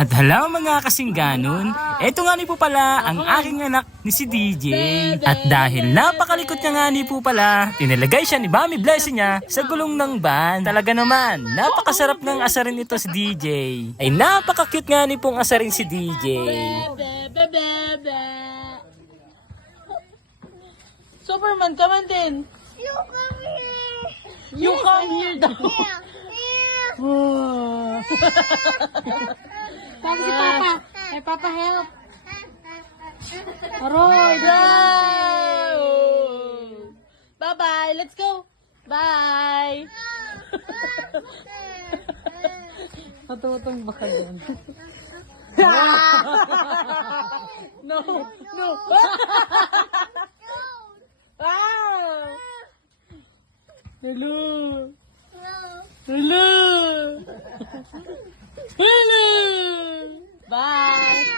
At hala mga kasingganon, eto nga ni po pala ang aking anak ni si DJ. At dahil napakalikot niya nga ni po pala, tinalagay siya ni Mami Blessing niya sa gulong ng van. Talaga naman, napakasarap ng asarin ito si DJ. Ay napaka-cute nga ni pong asarin si DJ. Superman, come on din. You come here. You come here daw. Sabi si Papa. Hey, Papa, help. Aroy, go! Bye-bye. Let's go. Bye. Matutong ba ka dyan? No, no. Ah! Hello. Hello. Hello. Bye.